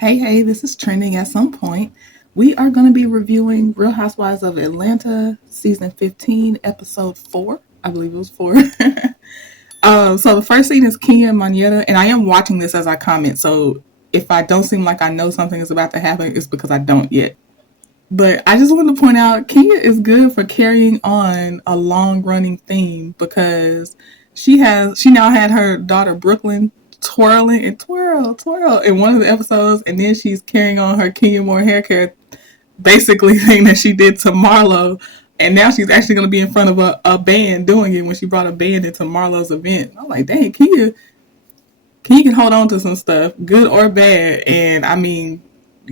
Hey, this is trending at some point. We are going to be reviewing Real Housewives of Atlanta, season 15, episode 4. I believe it was 4. So the first scene is Kenya and Monietta, and I am watching this as I comment. So if I don't seem like I know something is about to happen, it's because I don't yet. But I just wanted to point out Kenya is good for carrying on a long running theme because she now had her daughter Brooklyn twirling and twirl in one of the episodes, and then she's carrying on her Kenya Moore hair care basically thing that she did to Marlo. And now she's actually going to be in front of a band doing it when she brought a band into Marlo's event. I'm like, dang, Kenya can hold on to some stuff, good or bad. And I mean,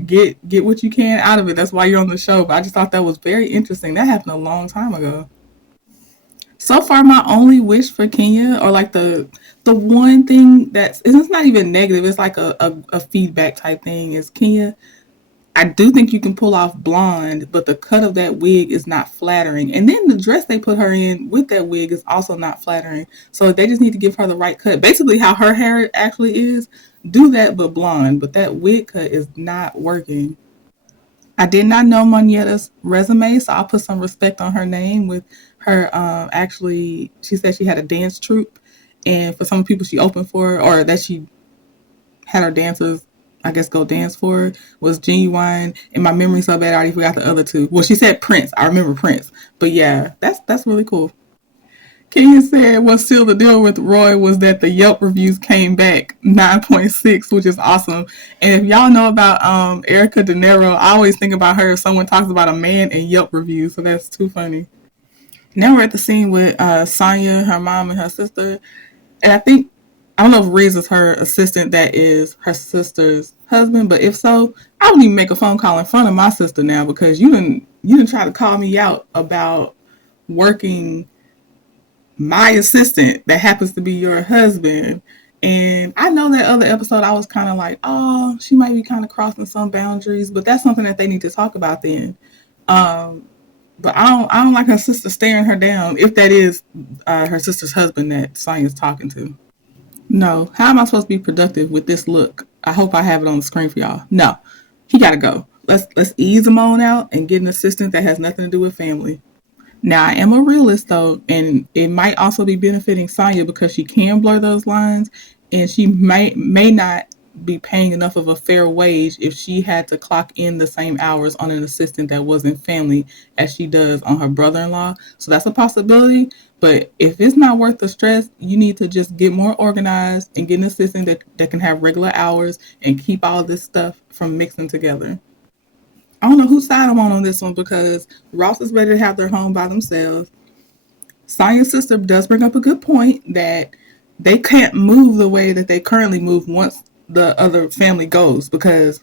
get what you can out of it. That's why you're on the show. But I just thought that was very interesting. That happened a long time ago. So far, my only wish for Kenya, or like the one thing that's it's not even negative. It's like a feedback type thing. Is Kenya? I do think you can pull off blonde, but the cut of that wig is not flattering. And then the dress they put her in with that wig is also not flattering. So they just need to give her the right cut. Basically, how her hair actually is, do that but blonde. But that wig cut is not working. I did not know Monietta's resume, so I'll put some respect on her name with her. Actually, she said she had a dance troupe, and for some people she opened for, or that she had her dancers, I guess, go dance for her, was Genuine. And my memory's so bad, I already forgot the other two. Well, she said Prince. I remember Prince, but yeah, that's really cool. Kenya said what sealed the deal with Roy was that the Yelp reviews came back 9.6, which is awesome. And if y'all know about Erica De Niro, I always think about her if someone talks about a man and Yelp reviews, so that's too funny. Now we're at the scene with Sonia, her mom, and her sister. And I don't know if Reese is her assistant that is her sister's husband, but if so, I wouldn't even make a phone call in front of my sister now because you didn't try to call me out about working my assistant that happens to be your husband. And I know that other episode I was kind of like, oh, she might be kind of crossing some boundaries, but that's something that they need to talk about then. Um, but I don't like her sister staring her down if that is her sister's husband that Sonia's talking to. No, how am I supposed to be productive with this look? I hope I have it on the screen for y'all. No, he gotta go. Let's ease him on out and get an assistant that has nothing to do with family. Now, I am a realist though, and it might also be benefiting Sonya because she can blur those lines, and she may not be paying enough of a fair wage if she had to clock in the same hours on an assistant that wasn't family as she does on her brother-in-law. So that's a possibility. But if it's not worth the stress, you need to just get more organized and get an assistant that can have regular hours and keep all this stuff from mixing together. I don't know whose side I'm on this one because Ross is ready to have their home by themselves. Science sister does bring up a good point that they can't move the way that they currently move once the other family goes because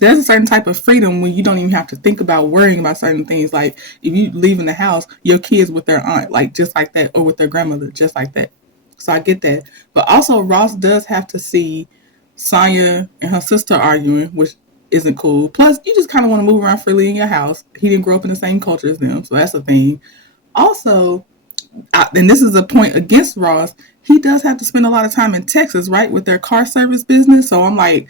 there's a certain type of freedom when you don't even have to think about worrying about certain things. Like if you leave in the house, your kids with their aunt, like just like that, or with their grandmother, just like that. So I get that. But also Ross does have to see Sonya and her sister arguing, which isn't cool. Plus, you just kind of want to move around freely in your house. He didn't grow up in the same culture as them, so that's a thing. Also, and this is a point against Ross, he does have to spend a lot of time in Texas, right, with their car service business. So I'm like,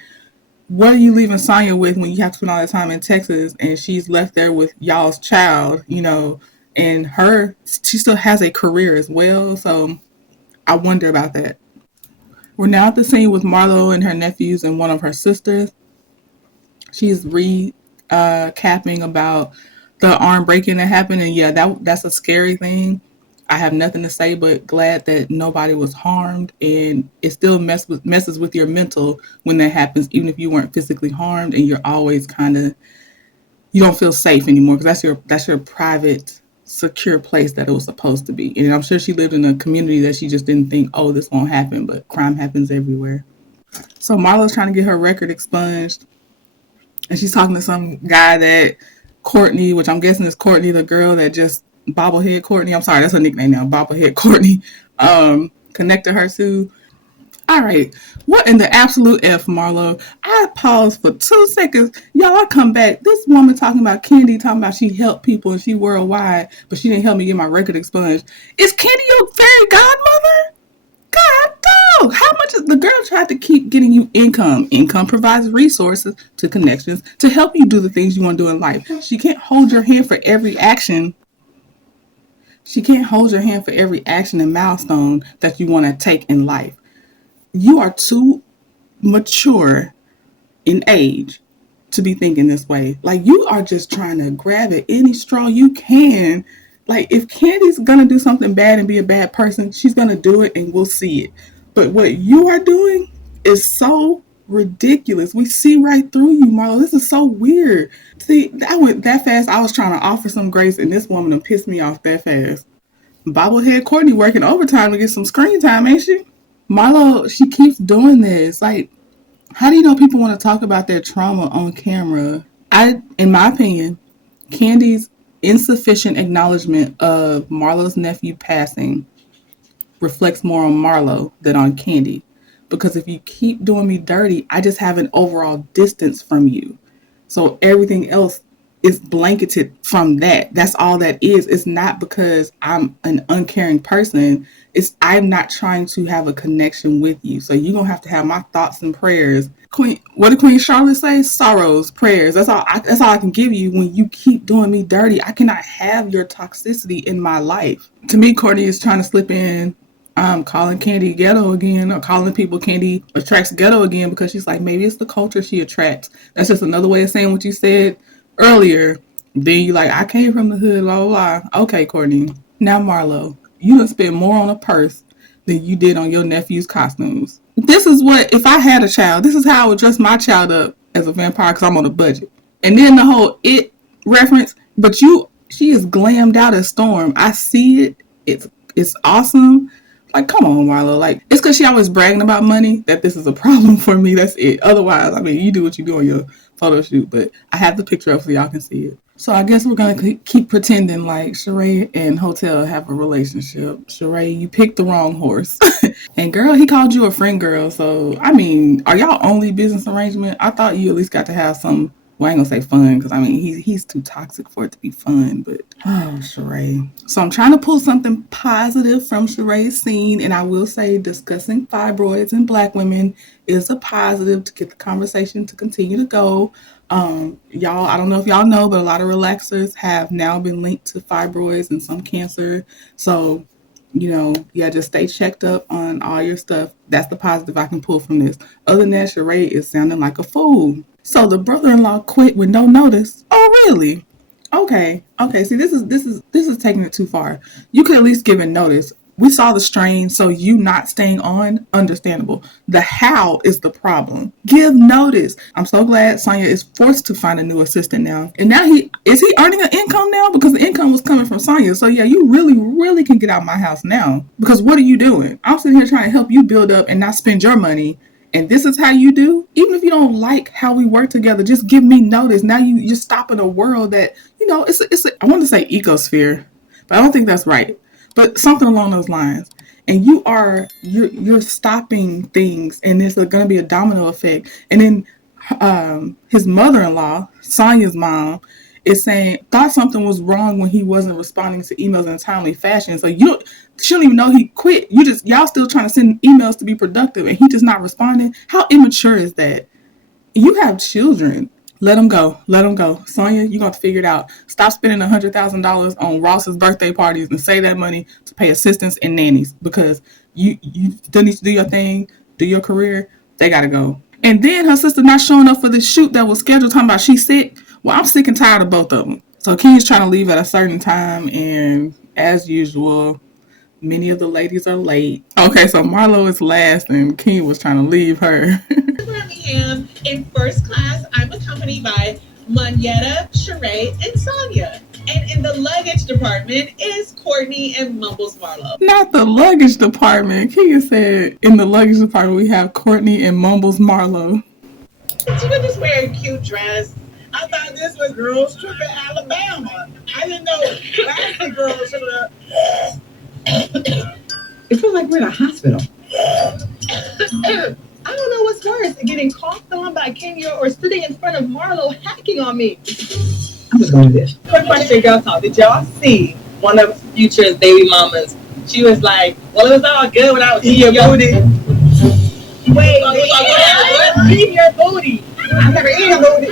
what are you leaving Sonya with when you have to spend all that time in Texas and she's left there with y'all's child, and she still has a career as well. So I wonder about that. We're now at the scene with Marlo and her nephews and one of her sisters. She's recapping about the arm breaking that happened, and yeah, that's a scary thing. I have nothing to say, but glad that nobody was harmed, and it still messes with your mental when that happens, even if you weren't physically harmed, and you're always kind of you don't feel safe anymore because that's your private, secure place that it was supposed to be. And I'm sure she lived in a community that she just didn't think, oh, this won't happen, but crime happens everywhere. So Marlo's trying to get her record expunged, and she's talking to some guy that Courtney, which I'm guessing is Courtney, the girl that just Bobblehead Courtney. I'm sorry, that's her nickname now, Bobblehead Courtney. Connected her to. All right, what in the absolute F, Marlo? I paused for 2 seconds. Y'all, I come back. This woman talking about Candy, talking about she helped people and she worldwide, but she didn't help me get my record expunged. Is Candy your fairy godmother? God No, how much is the girl tried to keep getting you income? Income provides resources to connections to help you do the things you want to do in life. She can't hold your hand for every action. She can't hold your hand for every action and milestone that you want to take in life. You are too mature in age to be thinking this way. Like, you are just trying to grab at any straw you can. Like, if Candy's gonna do something bad and be a bad person, she's gonna do it and we'll see it. But what you are doing is so ridiculous. We see right through you, Marlo. This is so weird. See, I went that fast. I was trying to offer some grace, and this woman done pissed me off that fast. Bobblehead Courtney working overtime to get some screen time, ain't she? Marlo, she keeps doing this. Like, how do you know people want to talk about their trauma on camera? In my opinion, Candy's insufficient acknowledgement of Marlo's nephew passing reflects more on Marlo than on Candy. Because if you keep doing me dirty, I just have an overall distance from you. So everything else is blanketed from that. That's all that is. It's not because I'm an uncaring person. I'm not trying to have a connection with you. So you're going to have my thoughts and prayers. What did Queen Charlotte say? Sorrows, prayers. That's all I can give you when you keep doing me dirty. I cannot have your toxicity in my life. To me, Courtney is trying to slip in calling Candy ghetto again, or calling people Candy attracts ghetto again, because she's like, maybe it's the culture she attracts. That's just another way of saying what you said earlier. Then you like, I came from the hood, blah, blah, blah. Okay, Courtney. Now, Marlo, you done spent more on a purse than you did on your nephew's costumes. This is what, if I had a child, this is how I would dress my child up as a vampire, because I'm on a budget. And then the whole It reference, but she is glammed out as Storm. I see it. It's awesome. Like, come on, Marlo. Like, it's because she always bragging about money that this is a problem for me. That's it. Otherwise, I mean, you do what you do on your photo shoot, but I have the picture up so y'all can see it. So I guess we're going to keep pretending like Sheree and Hotel have a relationship. Sheree, you picked the wrong horse. And girl, he called you a friend girl. So, I mean, are y'all only business arrangement? I thought you at least got to have some, well, I ain't going to say fun, because, I mean, he's too toxic for it to be fun. But, oh, Sheree. So I'm trying to pull something positive from Sheree's scene. And I will say discussing fibroids in Black women is a positive to get the conversation to continue to go. Y'all, I don't know if y'all know, but a lot of relaxers have now been linked to fibroids and some cancer. So, just stay checked up on all your stuff. That's the positive I can pull from this. Other than that, Sheree is sounding like a fool. So the brother-in-law quit with no notice. Oh, really? Okay. See, this is taking it too far. You could at least give it notice. We saw the strain, so you not staying on, understandable. The how is the problem. Give notice. I'm so glad Sonia is forced to find a new assistant now. And now is he earning an income now? Because the income was coming from Sonia. So yeah, you really, really can get out of my house now. Because what are you doing? I'm sitting here trying to help you build up and not spend your money. And this is how you do? Even if you don't like how we work together, just give me notice. Now you're stopping a world that, I want to say ecosphere, but I don't think that's right. But something along those lines. And you're stopping things, and there's going to be a domino effect. And then his mother-in-law, Sonia's mom, is saying, thought something was wrong when he wasn't responding to emails in a timely fashion. So she don't even know he quit. Y'all still trying to send emails to be productive, and he just not responding. How immature is that? You have children. Let them go. Sonia, you're going to figure it out. Stop spending $100,000 on Ross's birthday parties and save that money to pay assistants and nannies, because you still need to do your thing, do your career. They got to go. And then her sister not showing up for the shoot that was scheduled, talking about she's sick. Well, I'm sick and tired of both of them. So Ken's trying to leave at a certain time, and as usual, many of the ladies are late. Okay, so Marlo is last, and Ken was trying to leave her. Birmingham in first class. I'm accompanied by Monietta, Sheree, and Sonia. And in the luggage department is Courtney and Mumbles Marlo. Not the luggage department. Ken said in the luggage department we have Courtney and Mumbles Marlo. She was just wearing a cute dress. I thought this was girls trip in Alabama. I didn't know classic girls trip. It feels like we're in a hospital. I don't know what's worse, getting coughed on by Kenya or sitting in front of Marlo hacking on me. I'm just going to do this. Quick question, girl talk. Did y'all see one of Future's baby mamas? She was like, well, it was all good when I was in your booty. Wait, eat your booty. I've never eaten a booty.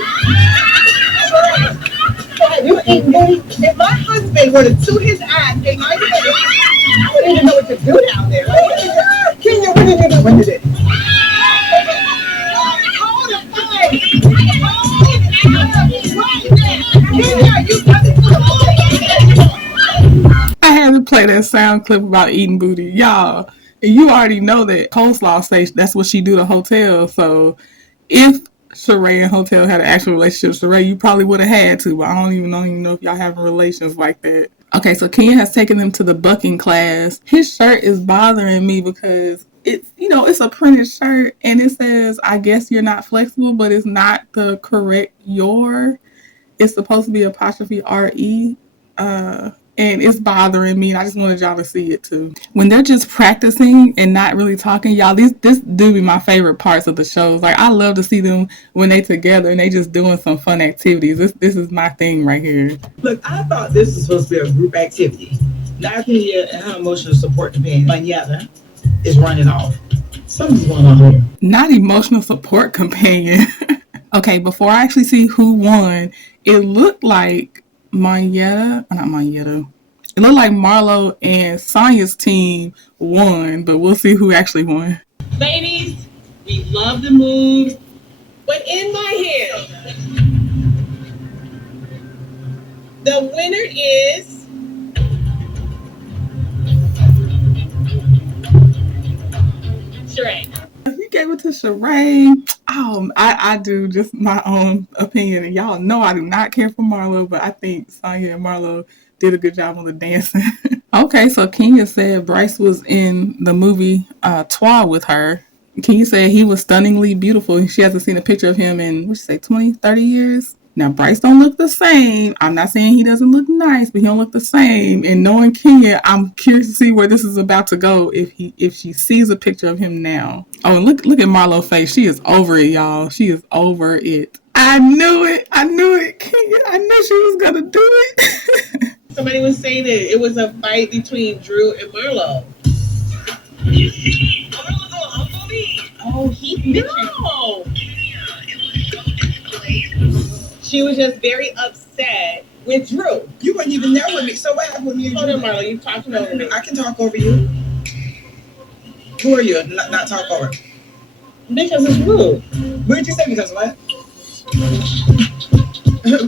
You eating booty? If my husband were to toot his ass in my face, I wouldn't even know what to do down there. Kenya, what did you do when you did? hold the fight. Kenya, you I had to play that sound clip about eating booty. Y'all, you already know that coleslaw station, that's what she do to Hotel. So if Sheree and Hotel had an actual relationship, Sheree, you probably would have had to, but I don't even know if y'all having relations like that. Okay, so Kenya has taken them to the bucking class. His shirt is bothering me because it's a printed shirt and it says, I guess you're not flexible, but it's not the correct your. It's supposed to be apostrophe RE. And it's bothering me, and I just wanted y'all to see it too. When they're just practicing and not really talking, y'all, this do be my favorite parts of the shows. Like, I love to see them when they together and they just doing some fun activities. This is my thing right here. Look, I thought this was supposed to be a group activity. Now Kenya and her emotional support companion, Monietta, is running off. Something's going on here. Not emotional support companion. Okay, before I actually see who won, it looked like Monietta. It looked like Marlo and Sonia's team won, but we'll see who actually won. Ladies, we love the moves, but in my head, the winner is Sheree. You gave it to Sheree. I do just my own opinion, and y'all know I do not care for Marlo, but I think Sonia and Marlo did a good job on the dancing. Okay, so Kenya said Bryce was in the movie Twa with her. Kenya said he was stunningly beautiful. She hasn't seen a picture of him in, 20, 30 years? Now, Bryce don't look the same. I'm not saying he doesn't look nice, but he don't look the same. And knowing Kenya, I'm curious to see where this is about to go if she sees a picture of him now. Oh, and look at Marlo's face. She is over it, y'all. She is over it. I knew it, Kenya. I knew she was gonna do it. Somebody was saying it was a fight between Drew and Marlo. Oh, he no. She was just very upset with Drew. You weren't even there with me, so what happened with me and Hold you? on, Marlo, you talking over me. I can talk over you. Who are you? Not talk over. Because it's rude. What did you say? Because what?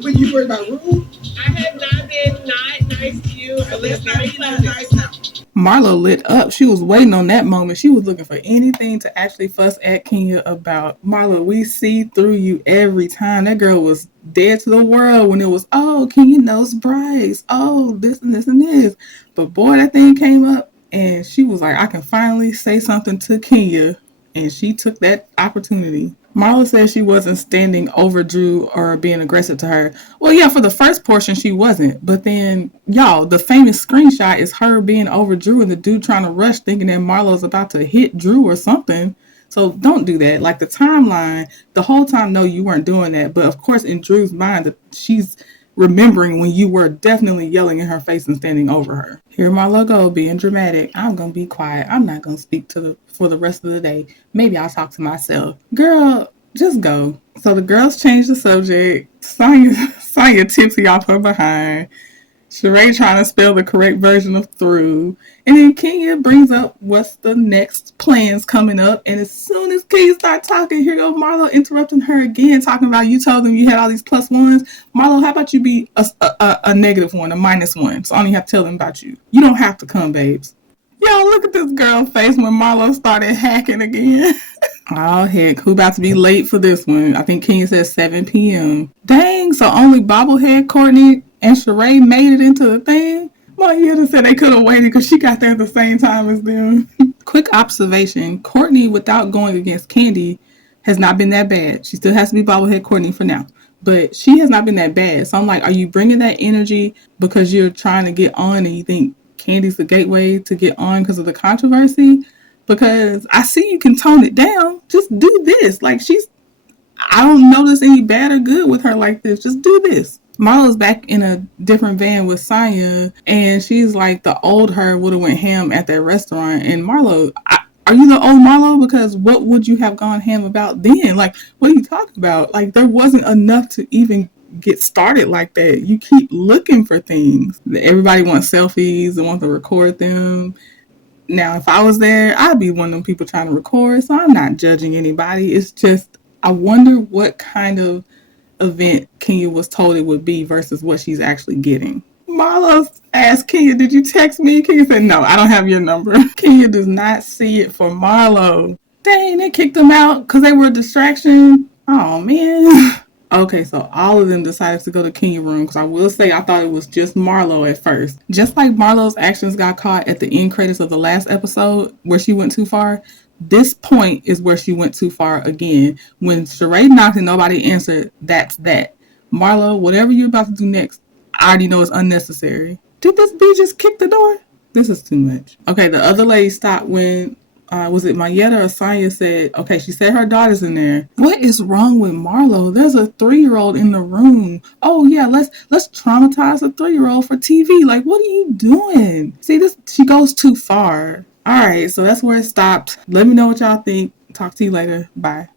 When you worried about rude? I have not been not nice to you. So let's not be not nice now. Marlo lit up. She was waiting on that moment. She was looking for anything to actually fuss at Kenya about. Marlo, we see through you every time. That girl was dead to the world when it was, oh, Kenya knows Bryce. Oh, this and this and this. But boy, that thing came up and she was like, I can finally say something to Kenya. And she took that opportunity. Marlo said she wasn't standing over Drew or being aggressive to her. Well, yeah, for the first portion, she wasn't. But then, y'all, the famous screenshot is her being over Drew and the dude trying to rush thinking that Marlo's about to hit Drew or something. So don't do that. Like the timeline, the whole time, no, you weren't doing that. But of course, in Drew's mind, she's remembering when you were definitely yelling in her face and standing over her. Here Marlo go, being dramatic. I'm going to be quiet. I'm not going to speak for the rest of the day. Maybe I'll talk to myself. Girl, just go. So the girls changed the subject. Sonia tipsy off her behind. Sheree trying to spell the correct version of through. And then Kenya brings up what's the next plans coming up. And as soon as Kenya starts talking, here goes Marlo interrupting her again, talking about you told them you had all these plus ones. Marlo, how about you be a negative one, a minus one? So I only have to tell them about you. You don't have to come, babes. Y'all, look at this girl's face when Marlo started hacking again. Oh, heck. Who about to be late for this one? I think Kenya said 7 p.m. Dang, so only bobblehead Courtney and Sheree made it into the thing? Monietta said they could have waited because she got there at the same time as them. Quick observation. Courtney, without going against Candy, has not been that bad. She still has to be bobblehead Courtney for now. But she has not been that bad. So I'm like, are you bringing that energy because you're trying to get on and you think Candy's the gateway to get on because of the controversy? Because I see you can tone it down. Just do this. Like I don't notice any bad or good with her like this. Just do this. Marlo's back in a different van with Sonia, and she's like, the old her would have went ham at that restaurant. And Marlo, are you the old Marlo? Because what would you have gone ham about then? Like, what are you talking about? Like, there wasn't enough to even get started like that. You keep looking for things. Everybody wants selfies and wants to record them. Now, if I was there, I'd be one of them people trying to record, so I'm not judging anybody. It's just, I wonder what kind of event Kenya was told it would be versus what she's actually getting. Marlo asked Kenya, did you text me? Kenya said, no, I don't have your number. Kenya does not see it for Marlo. Dang, they kicked them out because they were a distraction. Oh, man. Okay, so all of them decided to go to Kenya room because I will say I thought it was just Marlo at first. Just like Marlo's actions got caught at the end credits of the last episode where she went too far, this point is where she went too far again. When Sheree knocked and nobody answered, that's that. Marlo, whatever you're about to do next, I already know it's unnecessary. Did this bee just kick the door? This is too much. Okay, the other lady stopped when was it Monietta or Sonia said, okay, she said her daughter's in there. What is wrong with Marlo? There's a 3-year-old in the room. Oh yeah, let's traumatize a 3-year-old for TV. Like, what are you doing? See, this, she goes too far. All right, so that's where it stopped. Let me know what y'all think. Talk to you later. Bye.